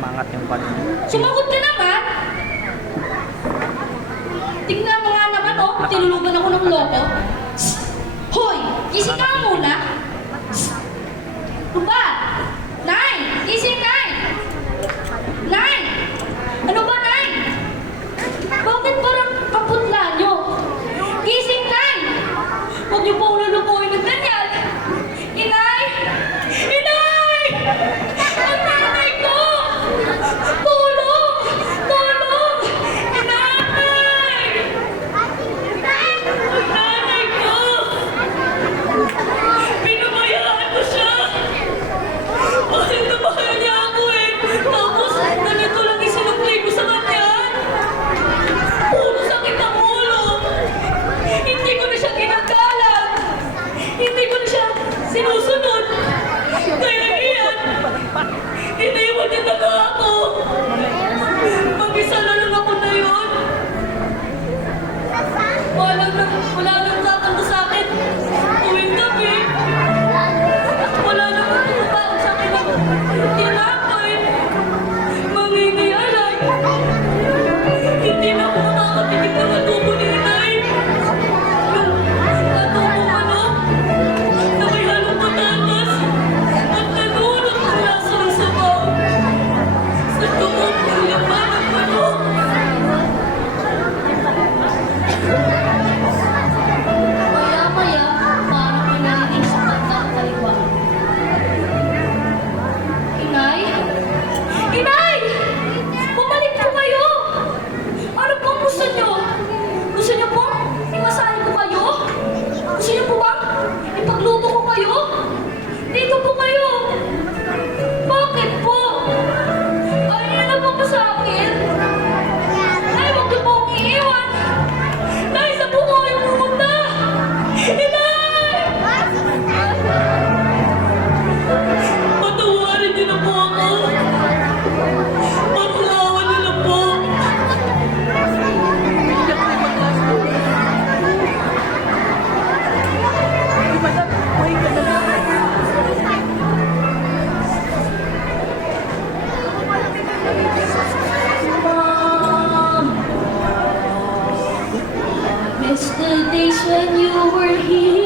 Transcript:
Mangat yung pan. Sumagot ka naman! Tingnan mo nga naman, oh. Tinulugan ako ng loko. Hoy! Gising ka nga muna! Ano ba? Nay! Gising, Nay! Nay! Ano ba, Nay? Bakit parang kaputla nyo? Gising, Nay! Huwag niyo po ululukuhin ng ganyan! Inay! Inay! Ang nanay ko! Tulong! Tulong! Inay! Ang nanay ko! Pinabayaan ko siya! Bakit nabahay niya ako eh? Tapos, ganito lang isinuplay ko sa kanya. Puro sakit ang ulo. Hindi ko na siya ginagalang. Hindi ko na siya sinusunod. Kaya iyan, iniwan niya talaga ako. Mag-isa na lang ako na yun. Wala nang tatanto sa akin. Tuwing gabi. Wala naman tumutawag sa akin ng tinapay. Mangingialay. Hindi na ako makakatigil ng adobo ni Inay. Yung adobo manok na may halong patatas at nanunod ng lasa ng sabaw. Sa tuwag ng laman ng manok. Maya-maya, parang may narinig sa bandang kaliwa. Inay? Inay! Bumalik po kayo! Ano pong gusto nyo? Gusto nyo po imasahin ko kayo? Gusto nyo po ba ipagluto ko kayo? Dito po kayo! Bakit po? Ayaw na po ba sa akin? Ay, huwag niyo po akong iiwan! Nay, saan po kayo pumunta? Inay! Patawarin niyo na po ako! Patawarin niyo na po! Mom! Miss the days when you were here.